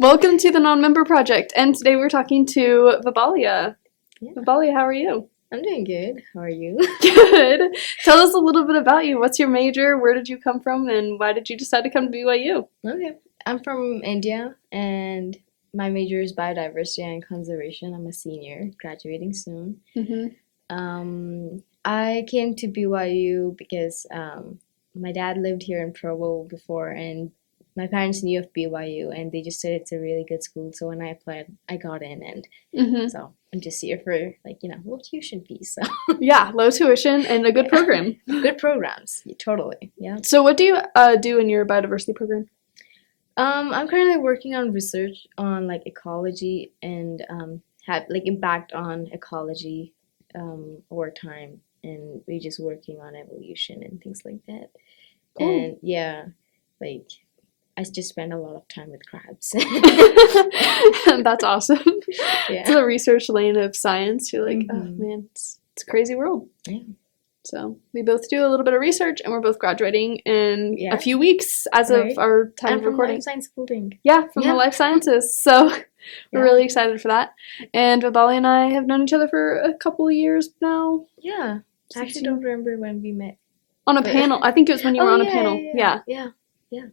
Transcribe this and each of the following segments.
Welcome to the Nonmember Project, and today we're talking to Vibalia. Yeah. Vibalia, how are you? I'm doing good. How are you? Good. Tell us a little bit about you. What's your major? Where did you come from? And why did you decide to come to BYU? Okay. I'm from India, and my major is Biodiversity and Conservation. I'm a senior, graduating soon. I came to BYU because my dad lived here in Provo before, and my parents knew of BYU, and they just said it's a really good school. So when I applied, I got in, and so I'm just here for low tuition fees. So Yeah, low tuition and a good program. good programs, totally. Yeah. So what do you do in your biodiversity program? I'm currently working on research on ecology and have impact on ecology over time, and we're just working on evolution and things like that. Cool. And yeah, I just spend a lot of time with crabs. That's awesome. Yeah. It's the research lane of science. You're like, oh Mhm. man, it's a crazy world. Yeah. So we both do a little bit of research, and we're both graduating in Yeah. a few weeks as Right. of our time I'm of from recording. life science building. Yeah, from the Yeah. life sciences. So we're Yeah. really excited for that. And Vibalia and I have known each other for a couple of years now. Yeah. I actually don't remember when we met. On a But- panel. I think it was when you were Oh, on a yeah, panel. Yeah.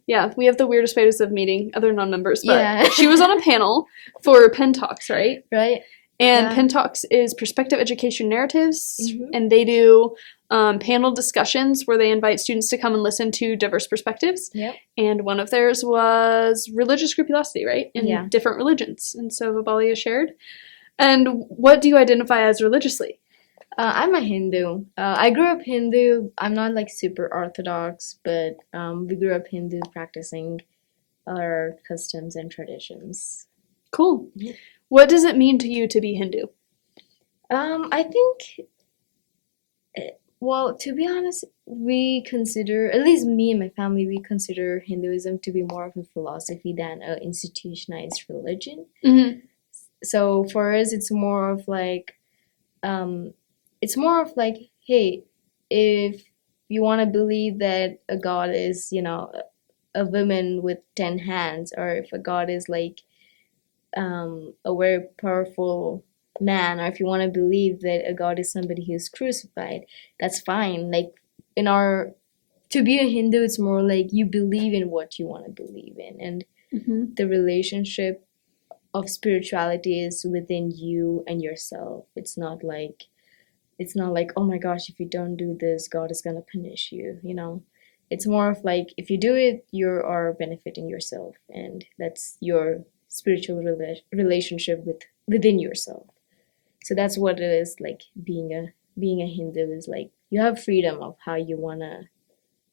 Yeah, we have the weirdest ways of meeting other non-members. But Yeah. she was on a panel for Penn Talks, right? Right. And Yeah. Penn Talks is Perspective Education Narratives, Mhm. and they do panel discussions where they invite students to come and listen to diverse perspectives. Yep. And one of theirs was religious scrupulosity, right? In Yeah. different religions. And so Vibalia shared. And what do you identify as religiously? I'm a Hindu. I grew up Hindu. I'm not super orthodox, but we grew up Hindu, practicing our customs and traditions. Cool. Yeah. What does it mean to you to be Hindu? I think, well, to be honest, we consider, at least me and my family, we consider Hinduism to be more of a philosophy than an institutionalized religion. Mm-hmm. So for us, it's more of hey, if you want to believe that a god is, a woman with 10 hands, or if a god is a very powerful man, or if you want to believe that a god is somebody who's crucified, that's fine. To be a Hindu, it's more like you believe in what you want to believe in, and Mm-hmm. the relationship of spirituality is within you and yourself. It's not like, oh my gosh, if you don't do this, God is gonna punish you. It's more of if you do it, you are benefiting yourself, and that's your spiritual relationship within yourself. So that's what it is being a Hindu is you have freedom of how you wanna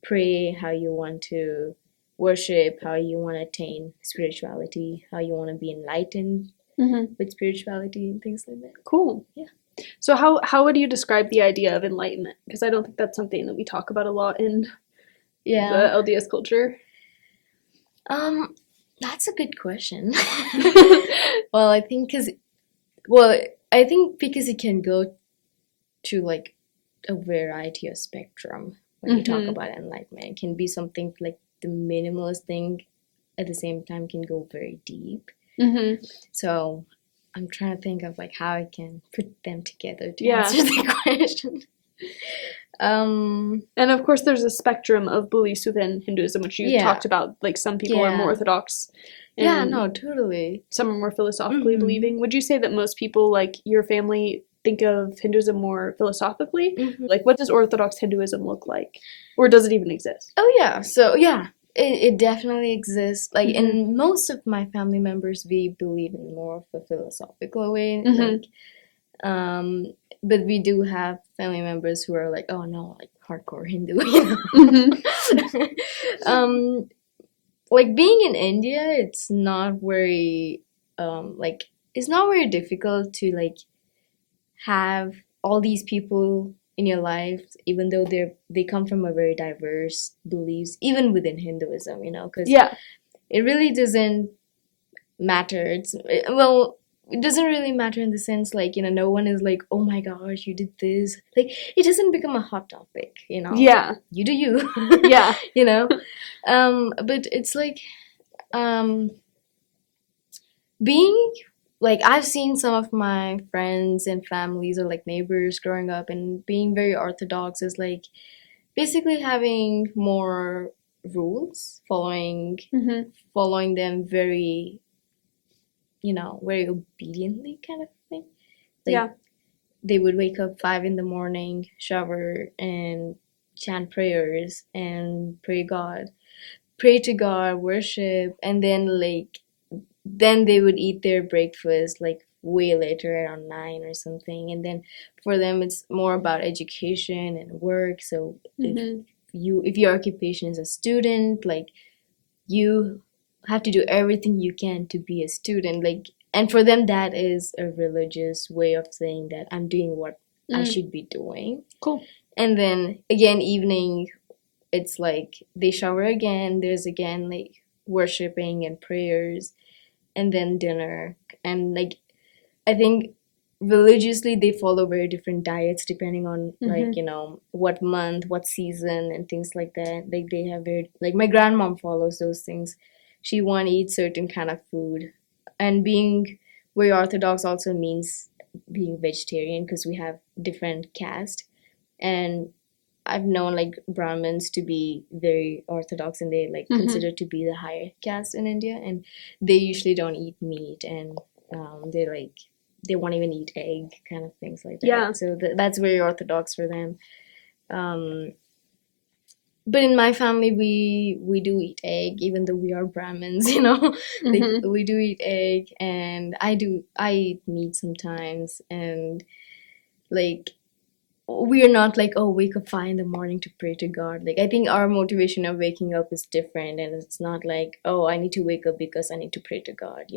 pray, how you want to worship, how you want to attain spirituality, how you want to be enlightened Mm-hmm. with spirituality and things like that. Cool. Yeah. So how would you describe the idea of enlightenment? Because I don't think that's something that we talk about a lot in the LDS culture. That's a good question. Well, I think because it can go to a variety of spectrum when we talk Mhm. about enlightenment. It can be something the minimalist thing, at the same time can go very deep. Mm-hmm. So I'm trying to think of how I can put them together to Yeah. answer the question. And of course, there's a spectrum of beliefs within Hinduism, which you Yeah. talked about. Some people are more Yeah. orthodox. Yeah, and no, totally. Some are more philosophically Mhm. believing. Would you say that most people, your family, think of Hinduism more philosophically? Mhm. What does Orthodox Hinduism look like? Or does it even exist? Oh yeah, so yeah, it definitely exists. Mhm. In most of my family members, we believe in more of a philosophical way. Mhm. But we do have family members who are oh no, hardcore Hindu. Mhm. Being in India, it's not very it's not very difficult to have all these people in your life, even though they come from a very diverse beliefs, even within Hinduism, because Yeah. it really doesn't matter. It doesn't really matter in the sense no one is oh my gosh, you did this. It doesn't become a hot topic, Yeah. You do you. Yeah. But it's being like, I've seen some of my friends and families or like neighbors growing up, and being very orthodox is like basically having more rules, following them very, very obediently kind of thing. Like, Yeah. they would wake up 5 in the morning, shower, and chant prayers and pray to God, worship, and then they would eat their breakfast like way later, around 9 or something. And then for them it's more about education and work. So if your occupation is a student, like, you have to do everything you can to be a student, like, and for them that is a religious way of saying that I'm doing what I should be doing. Cool. And then again, evening, it's like they shower again, there's again like worshiping and prayers, and then dinner. And like, I think religiously they follow very different diets depending on like, what month, what season, and things like that. Like, they have very, like, my grandmom follows those things. She won't eat certain kind of food. And being very orthodox also means being vegetarian, because we have different caste. And I've known like Brahmins to be very orthodox, and they like considered to be the higher caste in India, and they usually don't eat meat, and they won't even eat egg, kind of things like that. Yeah. So that's very orthodox for them. But in my family, we do eat egg, even though we are Brahmins, like, we do eat egg, and I eat meat sometimes. And like, we are not like, oh, wake up 5 in the morning to pray to God. Like, I think our motivation of waking up is different, and it's not like, oh, I need to wake up because I need to pray to God,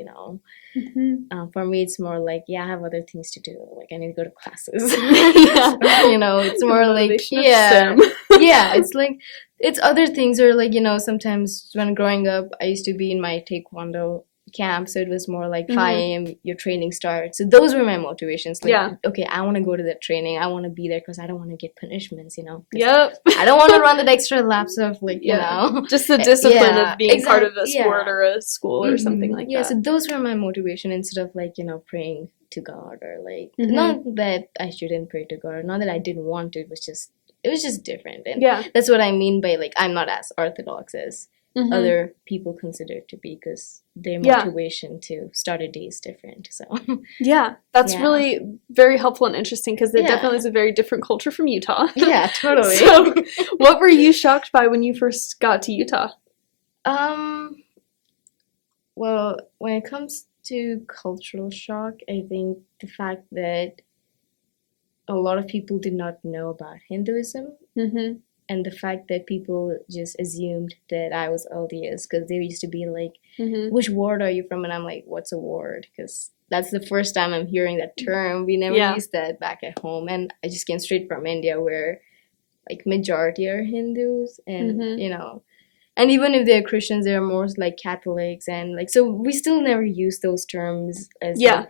For me, it's more like, yeah, I have other things to do. Like, I need to go to classes. It's more like, yeah, it's like, it's other things. Or like, sometimes when growing up, I used to be in my taekwondo camp, so it was more like 5 a.m. your training starts. So those were my motivations. Like, okay, I want to go to that training, I want to be there because I don't want to get punishments, Yep. I don't want to run that extra laps of like, just the discipline of being part of a sport or a school or something like that. So those were my motivation, instead of like, praying to God, or like, not that I shouldn't pray to God, not that I didn't want to, it was just different. And that's what I mean by like, I'm not as orthodox as other people consider it to be, because their motivation to start a day is different. So that's really very helpful and interesting, because it definitely is a very different culture from Utah. Yeah, totally. So what were you shocked by when you first got to Utah? Well, when it comes to cultural shock, I think the fact that a lot of people did not know about Hinduism. And the fact that people just assumed that I was LDS, because they used to be like, which ward are you from? And I'm like, what's a ward? Because that's the first time I'm hearing that term. We never used that back at home. And I just came straight from India, where like majority are Hindus. And, and even if they're Christians, they're more like Catholics. And like, so we still never use those terms as like,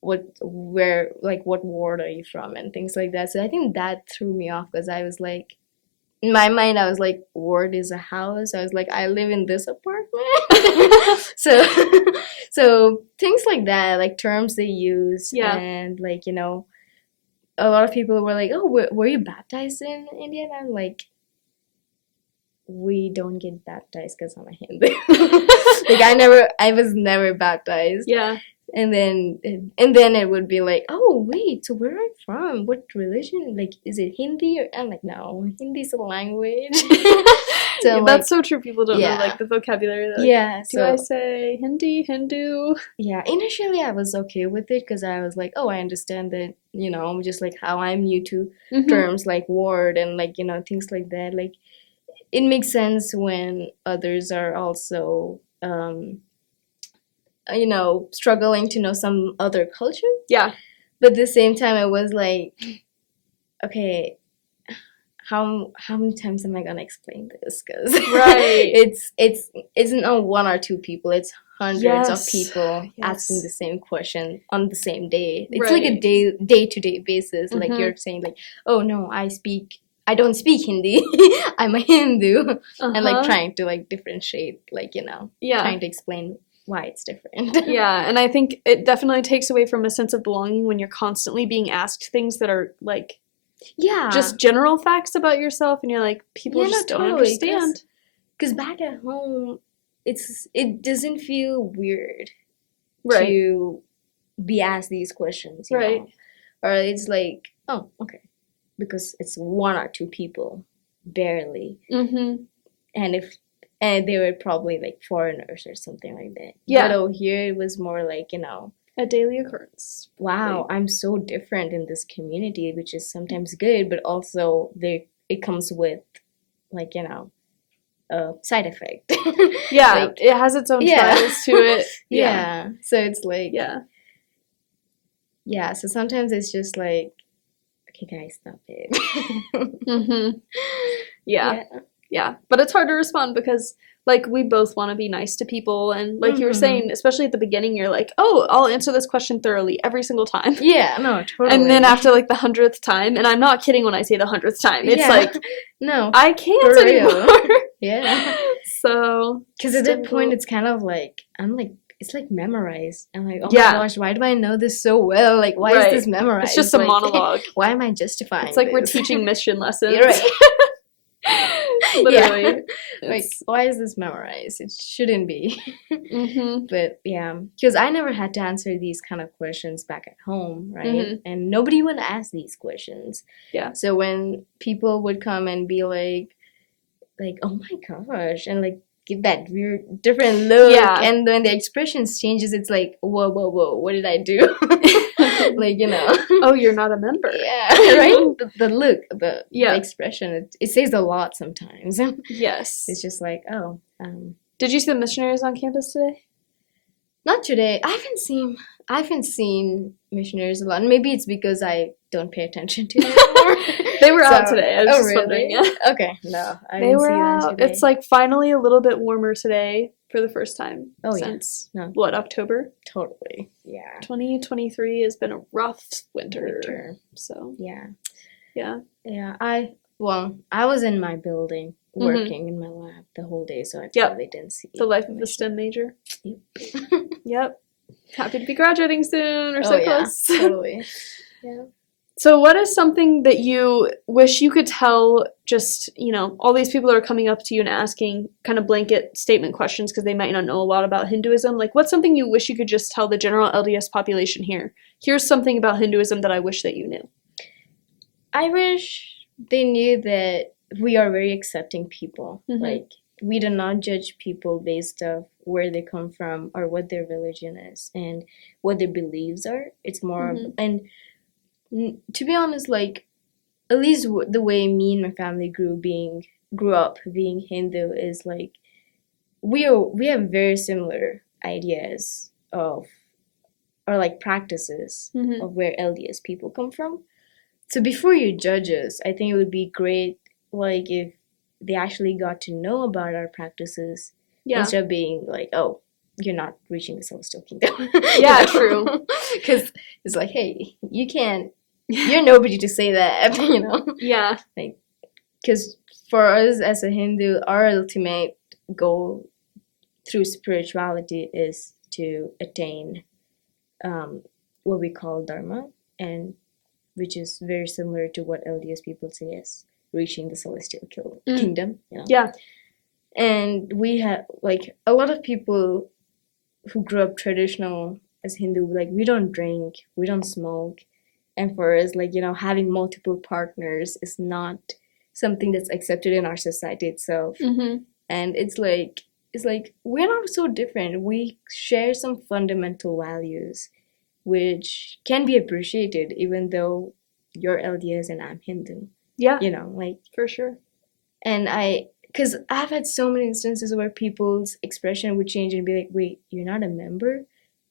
what ward are you from, and things like that. So I think that threw me off, because I was like, in my mind, I was like, ward is a house. I was like, I live in this apartment. so things like that, like terms they use. And like, a lot of people were like, oh, were you baptized in India? And I'm like, we don't get baptized because I'm a Hindu. Like, I was never baptized. And then it would be like, oh wait, so where are you from? What religion? Like, is it Hindi? Or I'm like, no, Hindi's a language. So that's so true. People don't know like the vocabulary. Like, do I say Hindi, Hindu? Yeah, initially I was okay with it, because I was like, oh, I understand that, just like how I'm new to terms like ward and like, things like that. Like, it makes sense when others are also struggling to know some other culture. But at the same time, it was like, okay, how many times am I gonna explain this? Because it's not 1 or 2 people, it's hundreds of people asking the same question on the same day. It's like a day-to-day basis. Like, you're saying like, oh no, I don't speak Hindi. I'm a Hindu. And like trying to like differentiate, like, trying to explain why it's different. Yeah, and I think it definitely takes away from a sense of belonging when you're constantly being asked things that are like just general facts about yourself, and you're like, people just don't understand. Because back at home, it doesn't feel weird Right. to be asked these questions, you Right. know? Or it's like, oh, okay, because it's one or two people, barely, and they were probably like foreigners or something like that. Yeah. But over here, it was more like, you know, a daily occurrence. Wow, I'm so different in this community, which is sometimes good, but also it comes with, like, you know, a side effect. Yeah, like, it has its own trials to it. Yeah. So it's like, yeah. Yeah, so sometimes it's just like, okay, guys, stop it. Yeah. But it's hard to respond because, like, we both want to be nice to people. And, like you were saying, especially at the beginning, you're like, oh, I'll answer this question thoroughly every single time. Yeah, no, totally. And then after, like, the 100th time, and I'm not kidding when I say the 100th time, it's like, no, I can't anymore. Yeah. So. Because at that point, it's kind of like, it's like memorized. I'm like, oh my gosh, why do I know this so well? Like, why is this memorized? It's just a monologue. Why am I justifying It's like this? we're teaching mission lessons. You're right. Literally. Like, why is this memorized? It shouldn't be. But yeah, because I never had to answer these kind of questions back at home, right? And nobody would ask these questions. Yeah. So when people would come and be like, oh my gosh, and like give that weird different look, and when the expressions changes, it's like, whoa, what did I do? Like, you know, oh, you're not a member. Yeah, right. The look, the expression, it says a lot sometimes. Yes, it's just like, oh. Did you see the missionaries on campus today? Not today. I haven't seen missionaries a lot. Maybe it's because I don't pay attention to them anymore. They were out today. I was just really? wondering. Yeah. Okay, no, I they didn't were see out. them today. It's like finally a little bit warmer today for the first time since what, October? Totally. Yeah. 2023 has been a rough winter. So yeah. I was in my building working in my lab the whole day, so I probably didn't see the life of a STEM major. Yep. Happy to be graduating soon, or so close. Totally. Yeah. So what is something that you wish you could tell just, you know, all these people that are coming up to you and asking kind of blanket statement questions because they might not know a lot about Hinduism? Like, what's something you wish you could just tell the general LDS population here? Here's something about Hinduism that I wish that you knew. I wish they knew that we are very accepting people. Like, we do not judge people based off where they come from or what their religion is and what their beliefs are. It's more and to be honest, like, at least the way me and my family grew up being Hindu is like we have very similar ideas of or like practices of where LDS people come from. So before you judge us, I think it would be great, like, if they actually got to know about our practices instead of being like, oh, you're not reaching the celestial kingdom. Yeah, true. Because it's like, hey, you're nobody to say that, you know? Yeah. Like, because for us as a Hindu, our ultimate goal through spirituality is to attain what we call dharma, and which is very similar to what LDS people say is reaching the celestial kingdom. You know? Yeah. And we have, like, a lot of people who grew up traditional as Hindu, like, we don't drink, we don't smoke. And for us, like, you know, having multiple partners is not something that's accepted in our society itself. And it's like, we're not so different. We share some fundamental values which can be appreciated even though you're LDS and I'm Hindu. Yeah. You know, like. For sure. And because I've had so many instances where people's expression would change and be like, wait, you're not a member?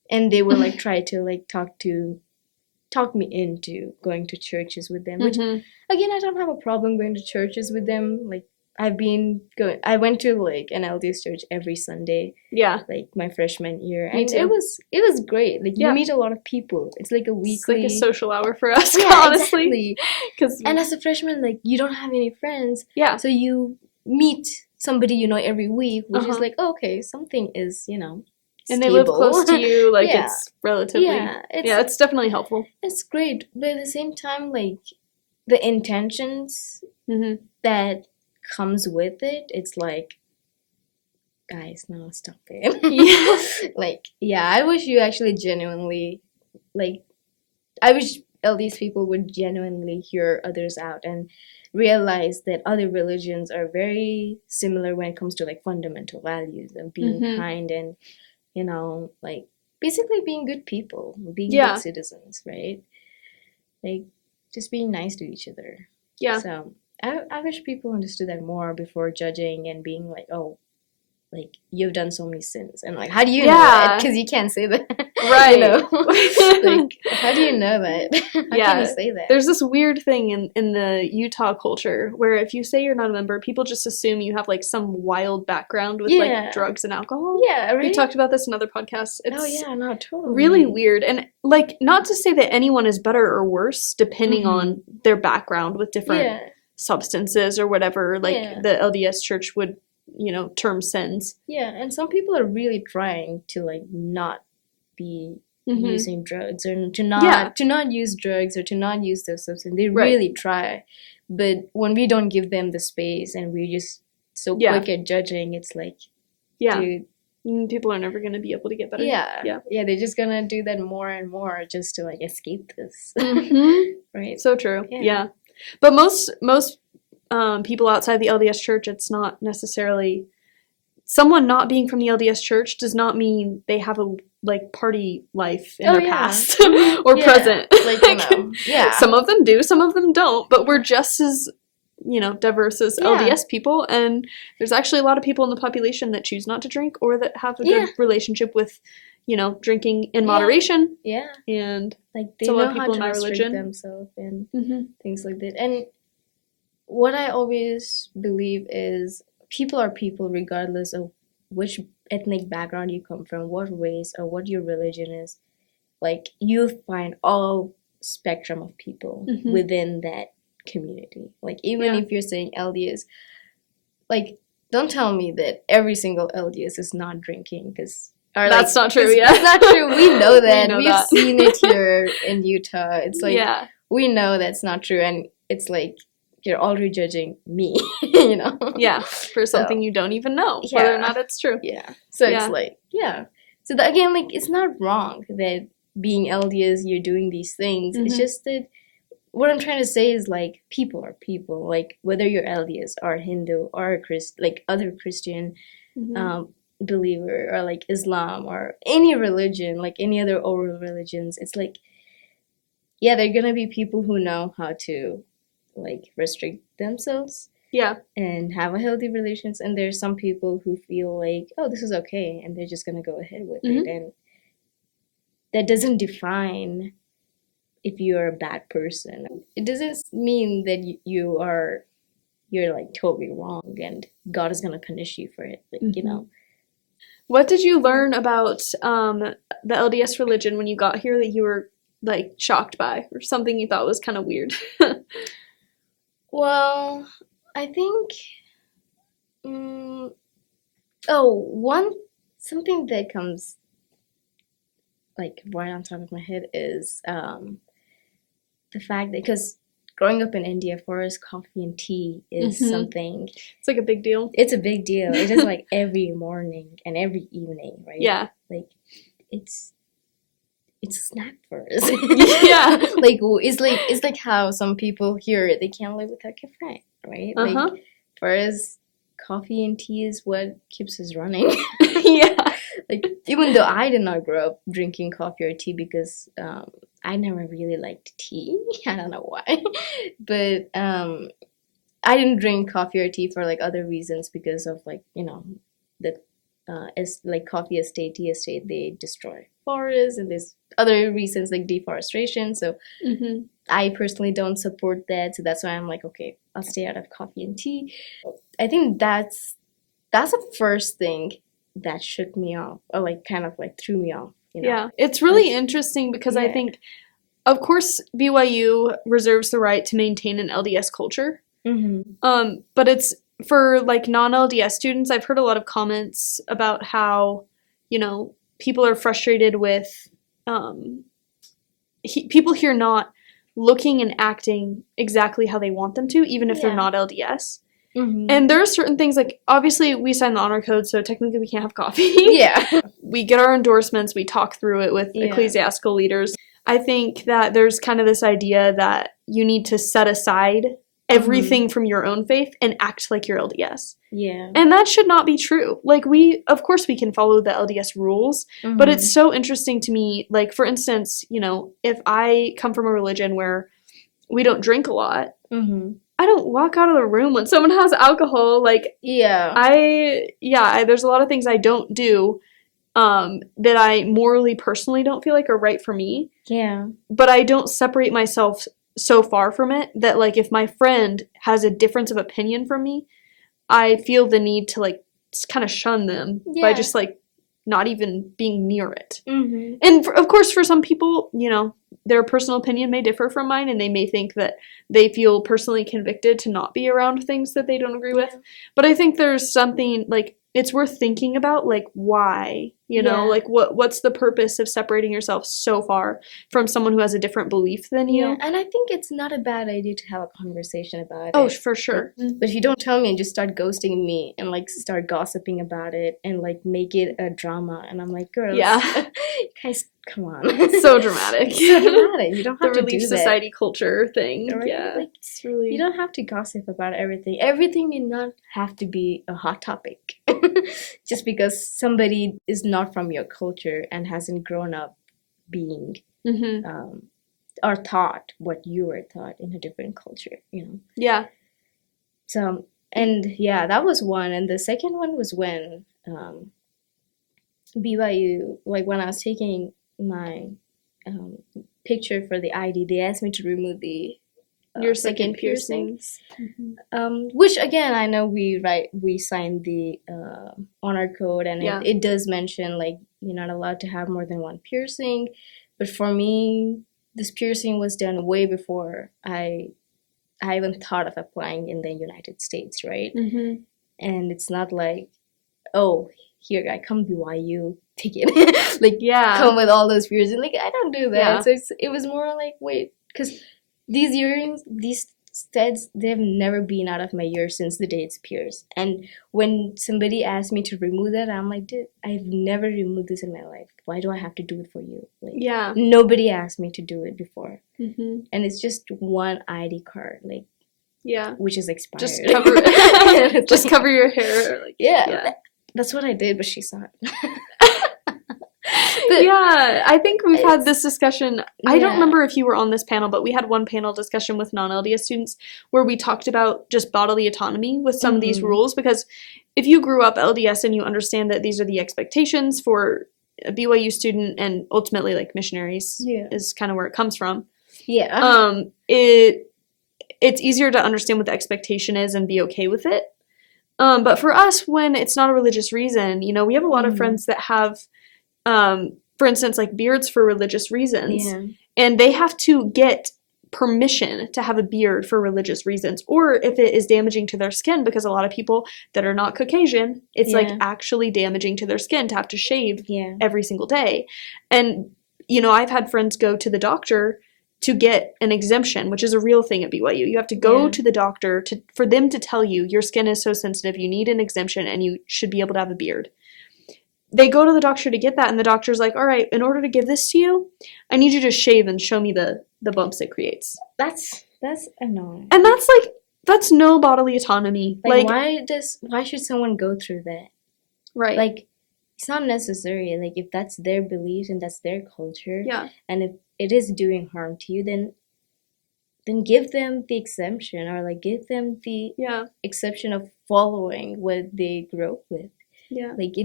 And they would like try to like talk me into going to churches with them, which again, I don't have a problem going to churches with them. Like, I went to like an LDS church every Sunday. Yeah. Like my freshman year. And it was great. Like, you meet a lot of people. It's like a weekly. It's like a social hour for us, honestly. Exactly. And as a freshman, like, you don't have any friends. Yeah. So you meet somebody you know every week, which is like, oh, okay, something is, you know, And they live stable. close to you, like Yeah. it's relatively Yeah, it's definitely helpful. it's great, but at the same time, like the intentions Mm-hmm. that comes with it, it's like, guys, no, stop it. Yeah. Like, yeah, I wish you actually genuinely, like, I wish LDS people would genuinely hear others out and realize that other religions are very similar when it comes to like fundamental values of being Mhm. kind and, you know, like basically being good people, being Yeah. good citizens, right? Like just being nice to each other. Yeah. So I wish people understood that more before judging and being like, oh, like you've done so many sins, and like, how do you know that? Yeah. Because you can't say that, Right. You know, like how do you know that? How can Yeah. you say that? There's this weird thing in the Utah culture where if you say you're not a member, people just assume you have like some wild background with Yeah. like drugs and alcohol. Yeah, right. We talked about this in other podcasts. It's Oh yeah, no, totally. really weird. And like, not to say that anyone is better or worse depending on their background with different Yeah, substances or whatever, like Yeah. the LDS church would, you know, term sins. yeah, and some people are really trying to like not be Mhm. using drugs or to Yeah. not use drugs or to not use those substances. They Right. really try, but when we don't give them the space and we just so Yeah. quick at judging, it's like, Yeah. dude, People are never going to be able to get better. yeah, Yeah. they're just gonna do that more and more just to like escape this, Mhm. right? So true. Yeah. Yeah. But most people outside the LDS church, it's not necessarily someone not being from the LDS church does not mean they have a like party life in Oh, their yeah. past Mhm. or Yeah. present. Like, you know, yeah. Some of them do, some of them don't, but we're just as, you know, diverse as Yeah. LDS people, and there's actually a lot of people in the population that choose not to drink or that have a good Yeah. relationship with, you know, drinking in Yeah. moderation. Yeah, And like they So a lot know of how people to in my restrict religion- themselves and mhm. things like that. And what I always believe is people are people regardless of which ethnic background you come from, what race or what your religion is. Like you'll find all spectrum of people Mhm. within that community. Like even Yeah. if you're saying LDS, like don't tell me that every single LDS is not drinking because That's not true, yeah. That's not true. We know that. know We've that. seen it here in Utah. It's like yeah. we know that's not true, and it's like you're already judging me, you know? Yeah, for something you don't even know whether Yeah. or not it's true. Yeah. So Yeah. it's like, yeah. So again, like it's not wrong that being LDS, you're doing these things. It's Mhm. just that what I'm trying to say is like people are people. Like whether you're LDS or Hindu or a like other Christian Mhm. believer or like Islam or any religion, like any other oral religions, it's like, yeah, they're gonna be people who know how to like restrict themselves Yeah. and have a healthy relations, and there's some people who feel like, oh, this is okay, and they're just gonna go ahead with it, and that doesn't define if you're a bad person. It doesn't mean that you're like totally wrong and God is gonna punish you for it, like, you Mhm. know. What did you learn about the LDS religion when you got here that you were like shocked by, or something you thought was kind of weird? Well, I think, oh, something that comes like right on top of my head is the fact that because growing up in India, for us, coffee and tea is Mhm. something. It's like a big deal. It's a big deal. It is like every morning and every evening, right? Yeah. Like it's a snack for us. Yeah. Like it's like how some people here they can't live without caffeine, right? Uh-huh. Like for us, coffee and tea is what keeps us running. Yeah. Like even though I did not grow up drinking coffee or tea because I never really liked tea. I don't know why, but I didn't drink coffee or tea for like other reasons because of like, you know, the as like coffee estate, tea estate, they destroy forests, and there's other reasons like deforestation. So Mhm. I personally don't support that. So that's why I'm like, okay, I'll stay out of coffee and tea. I think that's the first thing that shook me off, or like kind of like threw me off. You know? Yeah. It's really interesting because I Yeah. think, of course, BYU reserves the right to maintain an LDS culture. Mm-hmm. But it's for like non-LDS students, I've heard a lot of comments about how, you know, people are frustrated with people here not looking and acting exactly how they want them to, even if they're not LDS. Mm-hmm. And there are certain things, like, obviously we sign the honor code, so technically we can't have coffee. Yeah. We get our endorsements, we talk through it with ecclesiastical leaders. I think that there's kind of this idea that you need to set aside everything from your own faith and act like you're LDS. Yeah. And that should not be true. Like, of course we can follow the LDS rules, but it's so interesting to me, like, for instance, you know, if I come from a religion where we don't drink a lot, I don't walk out of the room when someone has alcohol. Like, there's a lot of things I don't do that I morally, personally don't feel like are right for me. Yeah. But I don't separate myself so far from it that, like, if my friend has a difference of opinion from me, I feel the need to, like, kind of shun them by just, like, not even being near it. And of course, for some people, you know, their personal opinion may differ from mine, and they may think that they feel personally convicted to not be around things that they don't agree with. But I think there's something, like, it's worth thinking about, like, why, you know, like, what's the purpose of separating yourself so far from someone who has a different belief than you? Yeah, and I think it's not a bad idea to have a conversation about it. Oh, for sure. But if you don't tell me and just start ghosting me and, like, start gossiping about it and, like, make it a drama, and I'm like, girls, guys, come on. So dramatic. So dramatic. You don't have the to Relief do that. Society culture thing. Right? Yeah. Like, it's really... You don't have to gossip about everything. Everything need not have to be a hot topic. Just because somebody is not from your culture and hasn't grown up being or taught what you were taught in a different culture, you know? Yeah. So, and yeah, that was one. And the second one was when BYU, like, when I was taking my picture for the ID, they asked me to remove the your second piercings. Which, again, I know we signed the honor code, and it does mention, like, you're not allowed to have more than one piercing. But for me, this piercing was done way before I even thought of applying in the United States, right? And it's not like, oh, here, I come BYU, take it. Like, come with all those piercings. Like, I don't do that. So it was more like, wait, because these earrings, these studs, they've never been out of my ear since the day it's pierced. And when somebody asked me to remove that, I'm like, dude, I've never removed this in my life. Why do I have to do it for you? Like, nobody asked me to do it before. And it's just one ID card, like, which is expired. Just cover it. Just cover your hair. Like, that's what I did, but she saw it. I think we've had this discussion. I don't remember if you were on this panel, but we had one panel discussion with non-LDS students where we talked about just bodily autonomy with some of these rules, because if you grew up LDS and you understand that these are the expectations for a BYU student and ultimately, like, missionaries is kind of where it comes from. It's easier to understand what the expectation is and be okay with it. But for us, when it's not a religious reason, you know, we have a lot of friends that have for instance, like, beards for religious reasons. And they have to get permission to have a beard for religious reasons, or if it is damaging to their skin, because a lot of people that are not Caucasian, it's like actually damaging to their skin to have to shave every single day. And, you know, I've had friends go to the doctor to get an exemption, which is a real thing at BYU. You have to go to the doctor for them to tell you your skin is so sensitive, you need an exemption, and you should be able to have a beard. They go to the doctor to get that, and the doctor's like, all right, in order to give this to you, I need you to shave and show me the bumps it creates. That's annoying. And that's no bodily autonomy. Like, why should someone go through that? Right. Like, it's not necessary. Like, if that's their belief and that's their culture, and if it is doing harm to you, then give them the exemption, or, like, give them the exception of following what they grew up with. Like,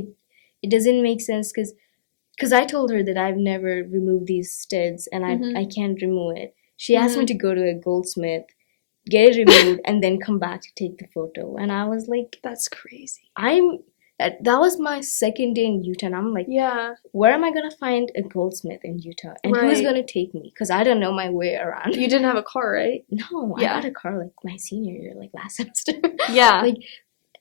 it doesn't make sense, because I told her that I've never removed these studs, and I can't remove it. She asked me to go to a goldsmith, get it removed, and then come back to take the photo. And I was like, that's crazy. That was my second day in Utah, and I'm like, where am I going to find a goldsmith in Utah? And who's going to take me? Because I don't know my way around. You didn't have a car, right? No, I got a car, like, my senior year, like, last semester. Yeah. Like,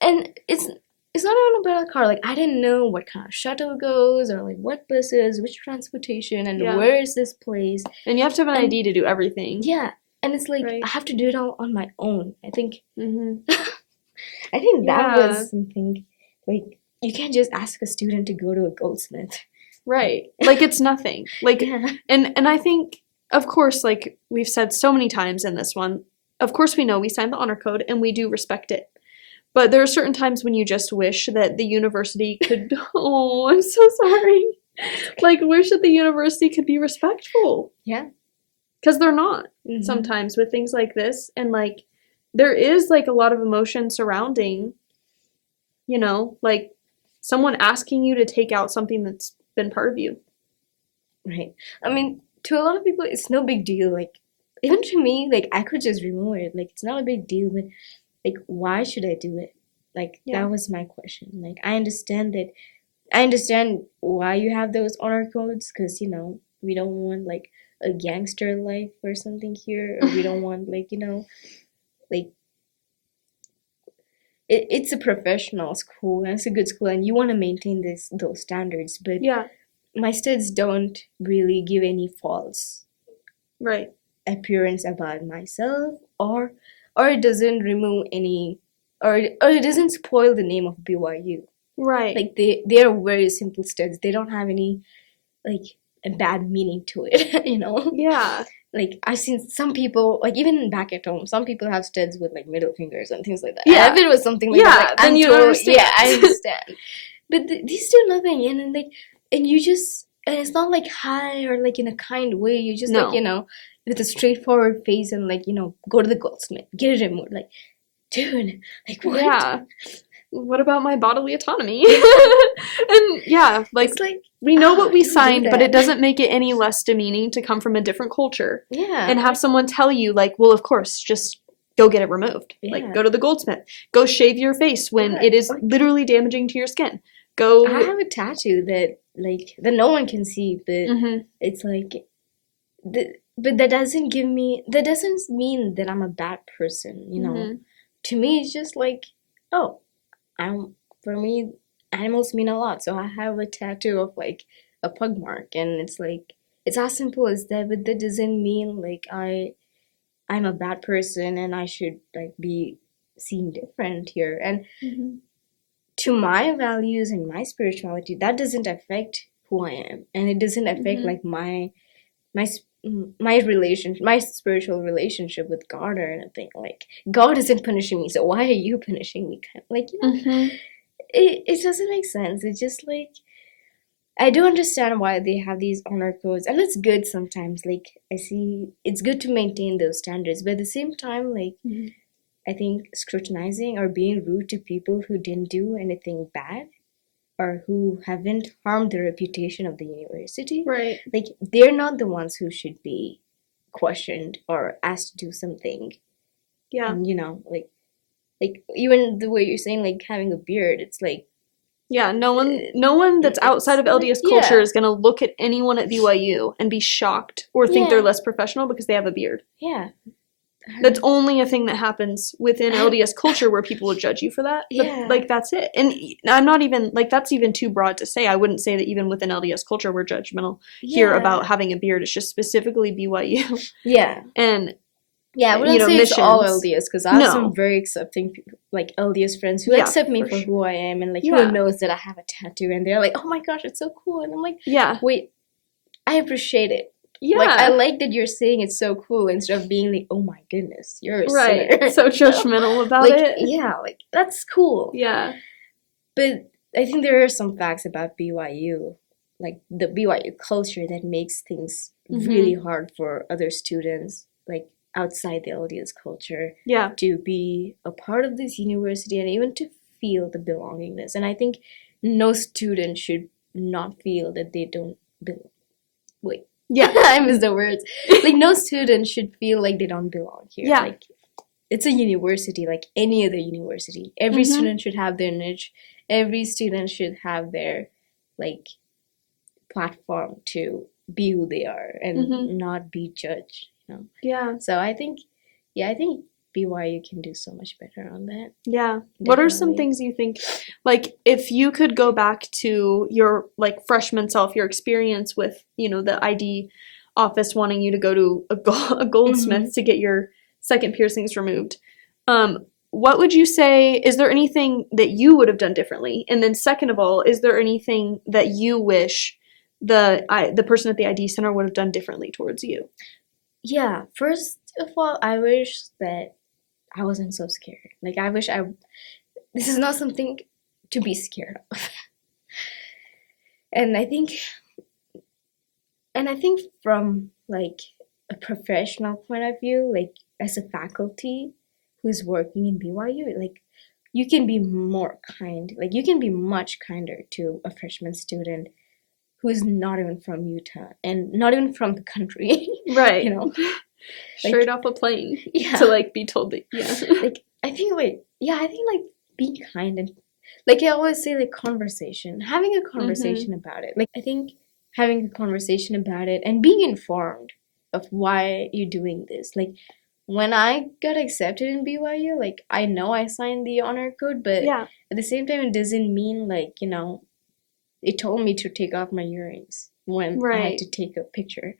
and it's it's not even about a car. Like, I didn't know what kind of shuttle goes, or like what buses, which transportation, and Yeah. where is this place. And you have to have an And- ID to do everything. Yeah, and it's like Right. I have to do it all on my own. I think Mm-hmm. that Yeah. was something like you can't just ask a student to go to a goldsmith. Right. Like, it's nothing. Like, Yeah. and I think, of course, like we've said so many times in this one, of course we know we signed the honor code and we do respect it. But there are certain times when you just wish that the university could, oh, I'm so sorry. Like, wish that the university could be respectful. Yeah. Because they're not Mhm. sometimes with things like this. And, like, there is, like, a lot of emotion surrounding, you know, like, someone asking you to take out something that's been part of you. Right. I mean, to a lot of people, it's no big deal. Like, even to me, like, I could just remove it. Like, it's not a big deal. But, like, why should I do it? Like, Yeah. that was my question. Like, I understand why you have those honor codes, because, you know, we don't want, like, a gangster life or something here. Or we don't want, like, you know, like, it's a professional school, and it's a good school, and you want to maintain those standards. But Yeah. my studs don't really give any false Right. appearance about myself, or it doesn't remove any, or it doesn't spoil the name of BYU. Right. Like, they're very simple studs. They don't have any like a bad meaning to it. You know. Yeah. Like, I've seen some people, like, even back at home, some people have studs with like middle fingers and things like that. Yeah. And if it was something like Yeah, that, like, then I'm you don't totally- understand. Yeah, I understand. But these do nothing, and then and you just, and it's not like hi or like in a kind way. You just No. like, you know, with a straightforward face, and like, you know, go to the goldsmith, get it removed. Like, dude, like, what? Yeah. What about my bodily autonomy? And yeah, like, It's like, we know what we don't do signed, but it that. doesn't make it any less demeaning to come from a different culture Yeah. and have someone tell you, like, well, of course, just go get it removed. Yeah. Like, go to the goldsmith. Go shave your face when Yeah, it is like- literally damaging to your skin. Go. I have a tattoo that no one can see, but Mhm. it's like, but that doesn't mean that I'm a bad person, you know. Mhm. To me, it's just like, oh, for me, animals mean a lot, so I have a tattoo of like a pug mark, and it's like, it's as simple as that. But that doesn't mean like I'm a bad person and I should like be seen different here. And Mhm. to my values and my spirituality, that doesn't affect who I am, and it doesn't affect Mhm. like my spiritual relationship with God or anything. Like, God isn't punishing me, so why are you punishing me? Like, you know, Mhm. it doesn't make sense. It's just like, I do understand why they have these honor codes, and it's good sometimes. Like, I see it's good to maintain those standards, but at the same time, like, Mhm. I think scrutinizing or being rude to people who didn't do anything bad or who haven't harmed the reputation of the university, Right. like, they're not the ones who should be questioned or asked to do something. Yeah. And, you know, like even the way you're saying, like, having a beard, it's like, Yeah, no one that's outside of it's like, LDS culture yeah. is going to look at anyone at BYU and be shocked or think they're Yeah. less professional because they have a beard. yeah. That's only a thing that happens within LDS culture where people will judge you for that. But, Yeah. like, that's it. And I'm not even, like, that's even too broad to say. I wouldn't say that even within LDS culture we're judgmental here Yeah. about having a beard. It's just specifically BYU. Yeah. And Yeah, I wouldn't know, say it's all missions. LDS, because I have No. some very accepting people, like LDS friends who Yeah, accept me for for sure. who I am, and like Yeah. who knows that I have a tattoo, and they're like, "Oh my gosh, it's so cool," and I'm like, yeah. "Wait, I appreciate it. Yeah. Like, I like that you're saying it's so cool instead of being like, oh my goodness, you're a Right. sinner." So judgmental about Like, it. yeah, like, that's cool. Yeah. But I think there are some facts about BYU, like the BYU culture, that makes things really hard for other students, like outside the LDS culture, Yeah. to be a part of this university and even to feel the belongingness. And I think no student should not feel that they don't belong. Wait. Yeah. I missed the words. Like, no student should feel like they don't belong here. Yeah. Like, it's a university like any other university. Every Mhm. student should have their niche. Every student should have their, like, platform to be who they are and Mhm. not be judged, you know. Yeah. So I think BYU can do so much better on that. Yeah. What are some Definitely. things you think, like, if you could go back to your, like, freshman self, your experience with, you know, the ID office wanting you to go to a goldsmith to get your second piercings removed, what would you say, is there anything that you would have done differently? And then second of all, is there anything that you wish the person at the ID center would have done differently towards you? Yeah, first of all, I wish that I wasn't so scared. Like, I wish this is not something to be scared of. And I think from, like, a professional point of view, like, as a faculty who's working in BYU, like, you can be more kind. Like, you can be much kinder to a freshman student who's not even from Utah and not even from the country. Right. You know? Straight off a plane Yeah. to, like, be told that, yeah. Like, I think, being kind and, like, I always say, like, having a conversation about it. Like, I think having a conversation about it and being informed of why you're doing this. Like, when I got accepted in BYU, like, I know I signed the honor code, but Yeah. at the same time, it doesn't mean, like, you know, it told me to take off my earrings when I had to take a picture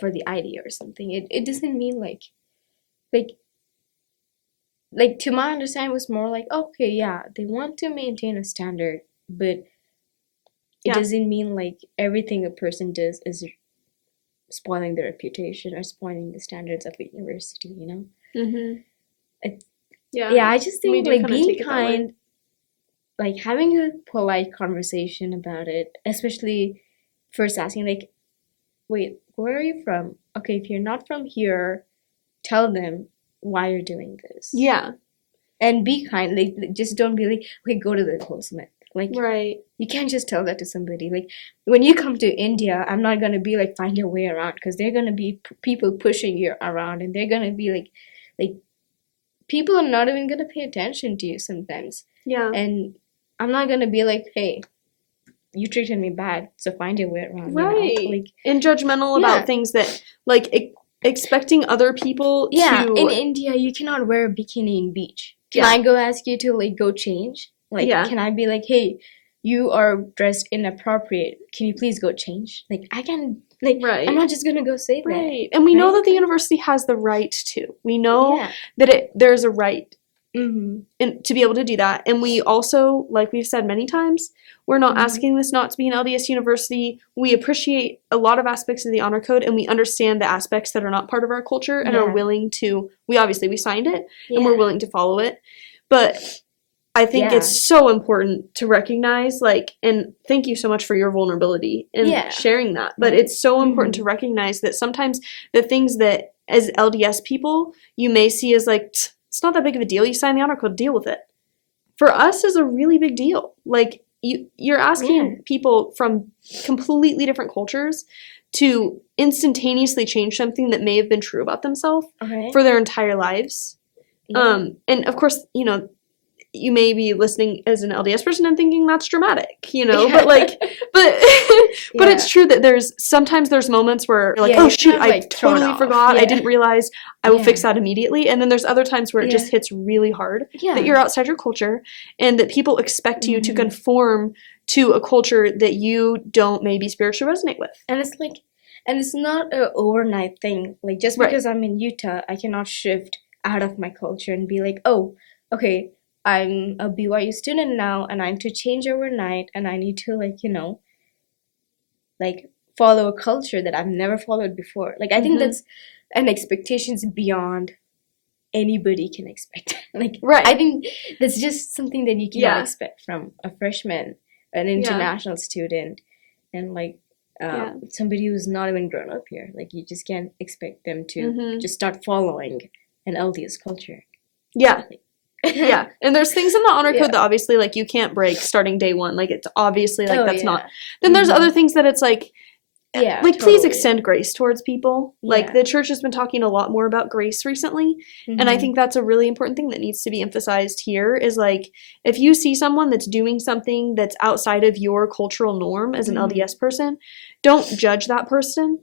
for the ID or something. It doesn't mean, like, to my understanding, it was more like, okay, yeah, they want to maintain a standard, but it doesn't mean, like, everything a person does is spoiling their reputation or spoiling the standards of the university, you know? Yeah, I just think, like, being kind, like, having a polite conversation about it, especially first asking, like, wait, where are you from? Okay, if you're not from here, tell them why you're doing this. Yeah. And be kind. Like, just don't be like, okay, go to the goldsmith. Like, right. You can't just tell that to somebody. Like, when you come to India, I'm not going to be like, find your way around, because they're going to be people pushing you around, and they're going to be like, people are not even going to pay attention to you sometimes. Yeah. And I'm not going to be like, hey, you treated me bad, so find your way around. Right. You know? Like, and judgmental about things that, like, expecting other people to... in India, you cannot wear a bikini in beach. Can I go ask you to, like, go change? Like, can I be like, hey, you are dressed inappropriate. Can you please go change? Like, I can, like, I'm not just going to go say that. Right. And we know that the university has the right to. We know that there's a right and to be able to do that. And we also, like we've said many times, we're not asking this not to be an LDS university. We appreciate a lot of aspects of the honor code, and we understand the aspects that are not part of our culture and are willing to, we signed it and we're willing to follow it. But I think it's so important to recognize, like, and thank you so much for your vulnerability in sharing that. But it's so important to recognize that sometimes the things that as LDS people you may see as like, it's not that big of a deal. You sign the honor code, deal with it. For us, is a really big deal. Like, you're asking people from completely different cultures to instantaneously change something that may have been true about themselves for their entire lives. And of course, you know, you may be listening as an LDS person and thinking that's dramatic, you know, but like, but it's true that sometimes there's moments where you're like, oh shoot, I totally forgot. I didn't realize. I will fix that immediately. And then there's other times where it just hits really hard that you're outside your culture and that people expect you to conform to a culture that you don't maybe spiritually resonate with. And it's like, and it's not an overnight thing. Like, just because I'm in Utah, I cannot shift out of my culture and be like, oh, okay, I'm a BYU student now, and I'm to change overnight, and I need to, like, you know, like, follow a culture that I've never followed before. Like, I think that's an expectations beyond anybody can expect. Like, I think that's just something that you cannot expect from a freshman, an international student, and, like, somebody who's not even grown up here. Like, you just can't expect them to just start following an LDS culture. Yeah. And there's things in the honor code that obviously, like, you can't break starting day one. Like, it's obviously, like, that's not. Then there's other things that it's like, like, please extend grace towards people. Like, the church has been talking a lot more about grace recently, and I think that's a really important thing that needs to be emphasized here is, like, if you see someone that's doing something that's outside of your cultural norm as an LDS person, don't judge that person.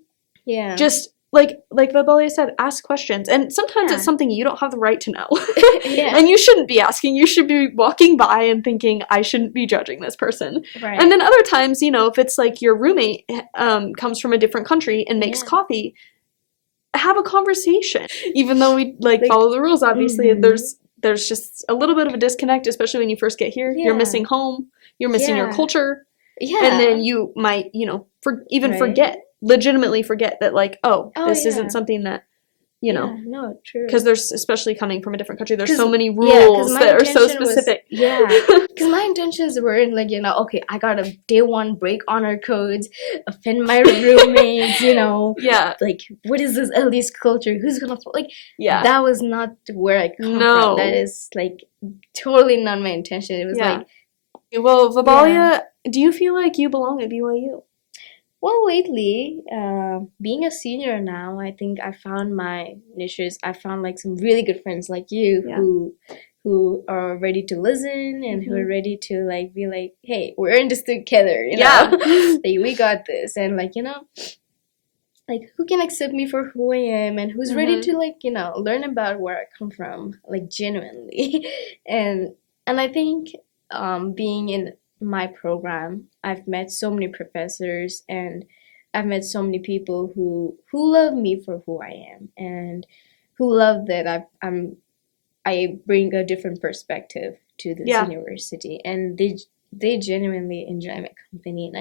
Just like Vibalia said, ask questions. And sometimes it's something you don't have the right to know. Yeah. And you shouldn't be asking. You should be walking by and thinking, I shouldn't be judging this person. Right. And then other times, you know, if it's like your roommate comes from a different country and makes Yeah. coffee, have a conversation. Even though we like follow the rules, obviously, there's just a little bit of a disconnect, especially when you first get here. You're missing home. You're missing your culture. Yeah. And then you might, you know, legitimately forget that, like, this isn't something that, you know. No, true. Because there's, especially coming from a different country, there's so many rules that are so specific. Because my intentions weren't like, you know, okay, I gotta day one break honor codes, offend my roommates, you know. Yeah. Like, what is this LDS culture? Who's gonna, like, yeah. That was not where I come from. That is, like, totally not my intention. It was like. Well, Vibalia, do you feel like you belong at BYU? Well, lately, being a senior now, I think I found my niches. I found like some really good friends like you who are ready to listen and who are ready to like be like, hey, we're in this together, you know? Like, we got this. And like, you know, like who can accept me for who I am and who's ready to like, you know, learn about where I come from, like genuinely. and I think being in my program, I've met so many professors and I've met so many people who love me for who I am and who love that I bring a different perspective to this university, and they genuinely enjoy my company.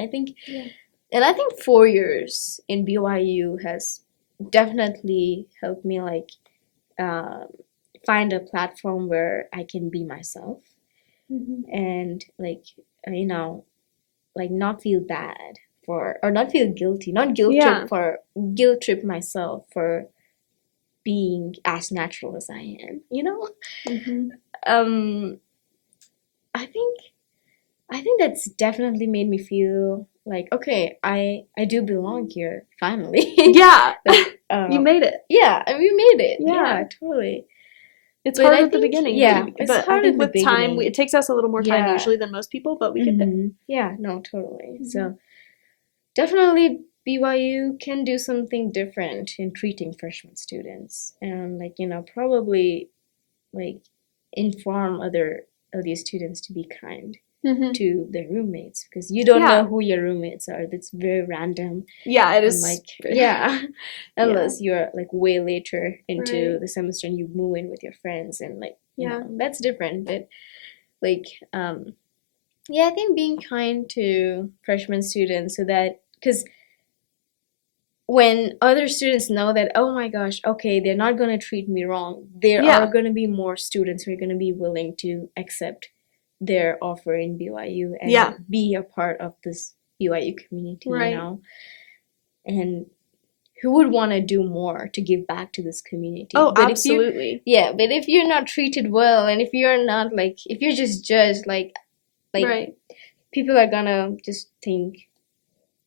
And I think 4 years in BYU has definitely helped me like find a platform where I can be myself. And like, you know, like not feel bad or not feel guilty, not guilt trip myself for being as natural as I am, you know. I think that's definitely made me feel like, okay, I do belong here finally. Like, you made it. We made it. Yeah, totally. It's hard at the beginning. But I think with time, it takes us a little more time usually than most people, but we get there. Yeah, no, totally. So definitely BYU can do something different in treating freshman students, and like, you know, probably like inform other LDS students to be kind to their roommates, because you don't know who your roommates are. That's very random. Yeah, it is. Like, unless you're like way later into the semester and you move in with your friends, and like, you know, that's different. But like, I think being kind to freshman students, so that, because when other students know that, oh my gosh, okay, they're not going to treat me wrong, there are going to be more students who are going to be willing to accept their offer in BYU and be a part of this BYU community, you know, and who would want to do more to give back to this community. But absolutely. But if you're not treated well, and if you're not like, if you're just judged, like people are gonna just think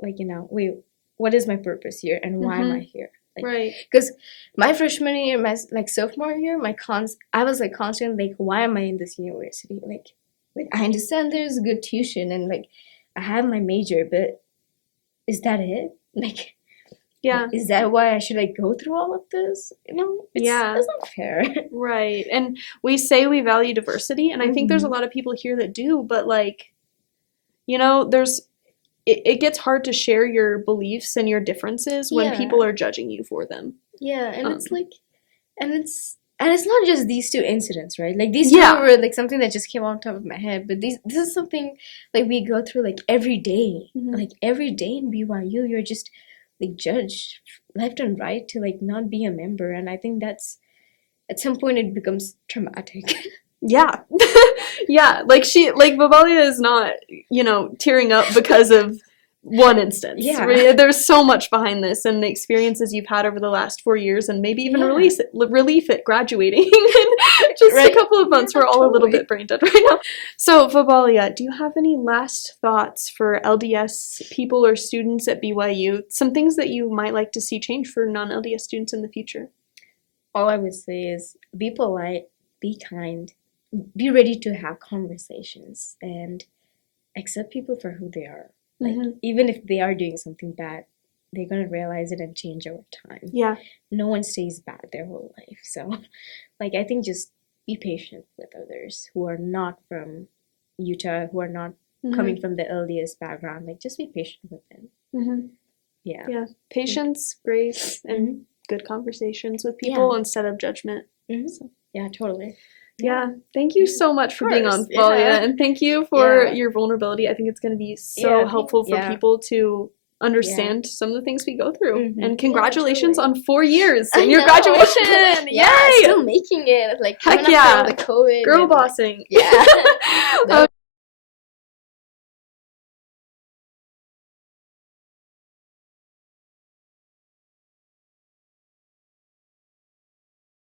like, you know, wait, what is my purpose here and why am I here? Like, because my freshman year, my like sophomore year, I was like constantly like, why am I in this university? Like I understand there's good tuition and like I have my major, but is that it? Like, is that why I should like go through all of this? You know, it's not fair. Right. And we say we value diversity, and I think there's a lot of people here that do, but like, you know, it gets hard to share your beliefs and your differences when people are judging you for them. Yeah, and it's like, and it's not just these two incidents, right? Like these two were like something that just came on top of my head, but this is something like we go through like every day. Like every day in BYU, you're just like judged left and right to like not be a member, and I think that's, at some point it becomes traumatic. Yeah. Like Vibalia is not, you know, tearing up because of one instance. There's so much behind this, and the experiences you've had over the last 4 years, and maybe even relief at graduating in just a couple of months. We're all a little bit brain dead right now. So Vibalia, do you have any last thoughts for LDS people or students at BYU? Some things that you might like to see change for non-LDS students in the future? All I would say is be polite, be kind, be ready to have conversations, and accept people for who they are. Like, even if they are doing something bad, they're gonna realize it and change over time. Yeah. No one stays bad their whole life. So, like, I think just be patient with others who are not from Utah, who are not coming from the earliest background. Like, just be patient with them. Mm-hmm. Yeah. Yeah. Patience, grace, and good conversations with people instead of judgment. So. Yeah, totally. Yeah. Thank you so much for being on, course, Vibalia, and thank you for your vulnerability. I think it's going to be so helpful for people to understand some of the things we go through. And congratulations on 4 years in your graduation. Yeah, Yay! still making it. Like, heck coming yeah. after all the COVID. Girl bossing. Yeah.